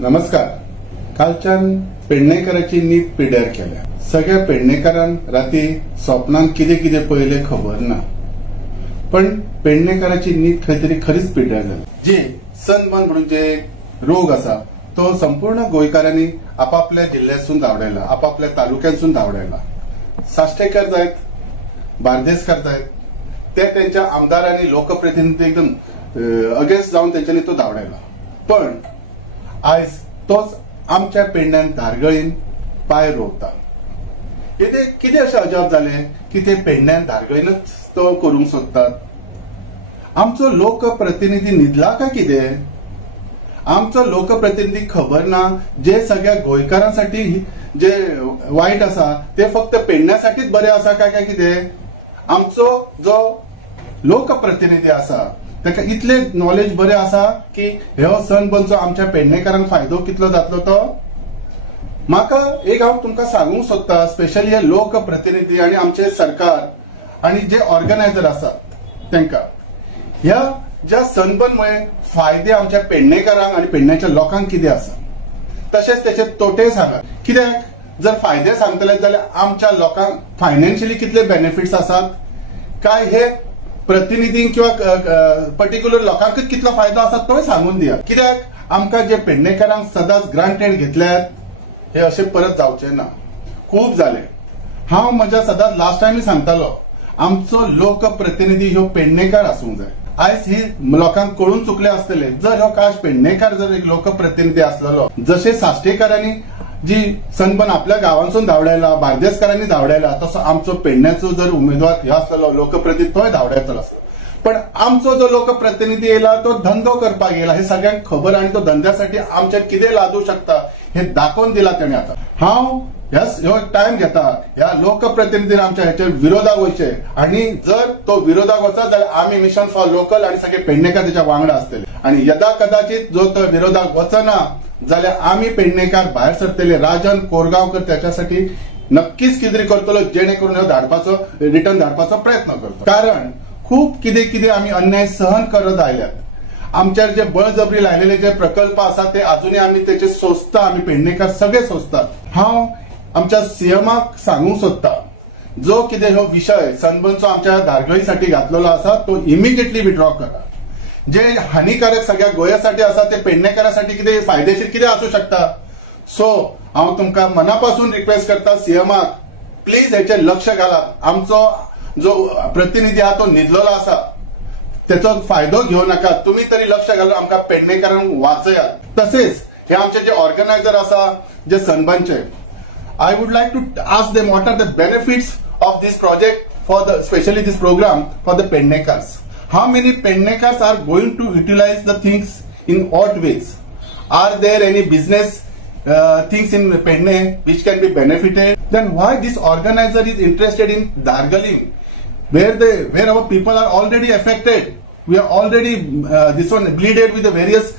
नमस्कार. कालच्यान पेडणेकरांची नीत पिड्यार केल्या. सगळ्या पेडणेकारांक राती स्वप्नांत कितें कितें पळयलें खबर ना, पण पेडणेकरांची नीत खंय तरी खरीच पिड्यार जाली. जे सनबर्न म्हणून जे रोग आसा तो संपूर्ण गोंयकारांनी आपापल्या जिल्ह्यासून धांवडायला, आपापल्या तालुक्यांसून धांवडायला. साश्टेकर जायत, बार्देसकार जायत, ते त्यांच्या आमदारांनी लोकप्रतिनिधी एकदम अगेन्स्ट जाऊन त्यांच्यानी तो धांवडायला. पण आज तोच आमच्या पेडण्यान धारगळीन पाय रोवता. कितें अशें अजाप जालें की ते पेडण्यान धारगळीनच तो करूंक सोदतात. आमचो लोकप्रतिनिधी न्हिदला काय कितें? आमचो लोकप्रतिनिधी खबर ना जे सगळ्या गोंयकारांसाठी जे वाईट आसा ते फक्त पेडण्यासाठीच बरें आसा काय कितें? आमचो जो लोकप्रतिनिधी आसा ताका इतले नॉलेज बरें आसा की ह्यो सनबर्नचो आमच्या पेडणेकारांक फायदो कितलो जातलो तो? म्हाका एक हांव तुमकां सांगूंक सोदता, स्पेशली हे लोकप्रतिनिधी आणि आमचे सरकार आणि जे ऑर्गनायझर आसात तांकां ह्या ज्या सनबर्नमुळे फायदे आमच्या पेडणेकारांक आणि पेडण्याच्या लोकांक कितें आसा, तशेंच त्याचे तोटे सांगात. कित्याक जर फायदे सांगतले जाल्यार आमच्या लोकांक फायनान्शियली कितले बेनिफिट्स आसात काय हे प्रतिनिधींक किंवा पर्टिक्युलर लोकांकच कितलो फायदो आसा तोय सांगून दिया. कित्याक आमकां जे पेडणेकारांक सदांच ग्रांटेड घेतल्यात हे अशें परत जावचे ना. खूब जाले. हांव म्हज्या सदांच लास्ट टायम सांगतालो आमचो लोकप्रतिनिधी ह्यो पेडणेकार आसूंक जाय. आयज ही लोकांक कळून चुकले आसतले जर हो काश पेडणेकार जर एक लोकप्रतिनिधी आसलेलो. जशे साश्टेकारांनी जी सनबर्न आपल्या गांवांसून धांवडायला, बार्देसकारांनी धांवडायला, तसो आमचो पेडण्याचो जर उमेदवार ह्यो आसलेलो लोकप्रतिनिधी तोय धांवडायतलो आसलो. पण आमचो जो लोकप्रतिनिधी येयला तो धंदो करपाक येयला हे सगळ्यांक खबर आणि तो धंद्यासाठी आमचेर कितें लादू शकता हे दाखोवन दिला ताणें. आता हांव ह्यो टायम घेता ह्या लोकप्रतिनिधीन आमच्या ह्याच्या विरोधाक वयचे आणि जर तो विरोधाक वचत जाल्यार आमी मिशन फॉर लोकल आणि सगळे पेडणेकार त्याच्या वांगडा असतले. आणि यदा कदाचित जो तो विरोधाक वचना जाल्यार आमी पेडणेकार भायर सरतले. राजन कोरगांवकर त्याच्यासाठी नक्कीच कितें करतलो जेणे करून ह्यो धाडपाचो रिटर्न धाडपाचो प्रयत्न करतो. कारण खूप कितें आमी अन्याय सहन करत आयल्यात. आमच्यावर जे बळजबरी लायलेले जे प्रकल्प आसा ते अजूनही आमी त्याचे सोंसता, आमी पेडणेकार सगळे सोंसतात. हांव आमच्या सीएमाक सांगूंक सोदता जो कितें ह्यो विषय सनबर्नचो आमच्या धारगळीसाठी घातलेलो आसा तो इमिजिएटली विड्रॉ करा. जे हानिकारक सगळ्या गोंयासाठी आसा ते पेडणेकारांसाठी कितें फायदेशीर कितें आसूं शकता. सो हांव तुमकां मनापासून रिक्वेस्ट करता सीएमाक प्लीज हेचेर लक्ष घालात. आमचो जो प्रतिनिधी आहा तो न्हिदलेलो आसा त्याचो फायदो घेवं नाका. तुम्ही तरी लक्ष घालून आमकां पेडणेकारांक वाचयात. तसेच हे आमचे जे ऑर्गनायझर आसा जे सनबर्नचे, I would like to ask them what are the benefits of this project for the, especially this program for the Pednekars. How many Pednekars are going to utilize the things in what ways? Are there any business things in Pedne which can be benefited? Then why this organizer is interested in Dargaling, where our people are already affected? We are already this one bleeded with the various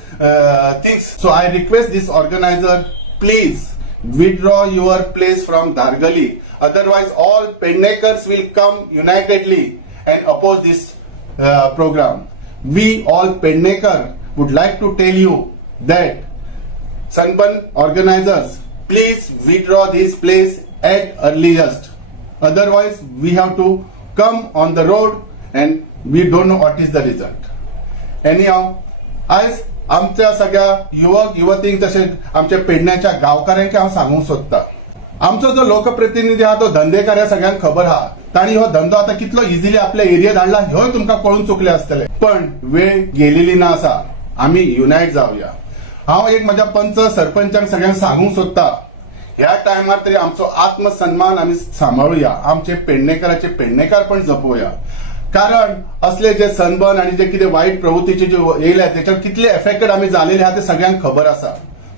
things. So I request this organizer, please withdraw your place from Dargali. Otherwise, all Pednekars will come unitedly and oppose this program. We all Pednekar would like to tell you that Sunburn organizers, please withdraw this place at earliest. Otherwise, we have to come on the road and we don't know what is the result. Anyhow, as आमच्या सगळ्या युवक युवतींक तशेंच आमच्या पेडण्याच्या गांवकारांक हांव सांगूंक सोदता, आमचो जो लोकप्रतिनिधी आहा तो धंदेकार ह्या सगळ्यांक खबर आहा. तांणी हो धंदो आता कितलो इझिली आपल्या एरियेत हाडला ह्योय तुमकां कळून चुकले आसतले. पण वेळ गेलेली ना आसा. आमी युनायट जावया. हांव एक म्हज्या पंच सरपंचांक सगळ्यांक सांगूंक सोदता, ह्या टायमार तरी आमचो आत्मसन्मान आमी सांबाळुया. आमचे पेडणेकाराचे पेडणेकारपण जपोवया. कारण असले जे सनबर्न आणि जे कितें वाईट प्रवृत्तीचे जे येयल्या त्याच्यावर कितले एफेक्टेड आमी जालेले आहा ते सगळ्यांक खबर आसा.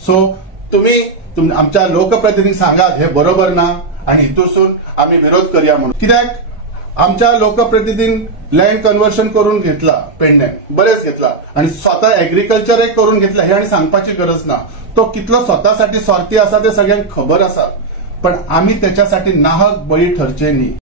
सो तुम्ही आमच्या लोकप्रतिनिधींक सांगात हे बरोबर ना आणि हितूसून आमी विरोध करया म्हणून. कित्याक आमच्या लोकप्रतिनिधीन लँड कन्वर्शन करून घेतला पेडण्यान, बरेच घेतला आणि स्वतः एग्रीकल्चर करून घेतला हे आणि सांगपाची गरज ना. तो कितलो स्वतःसाठी स्वार्थी आसा ते सगळ्यांक खबर आसा. पण आमी त्याच्यासाठी नाहक बळी ठरचे न्ही.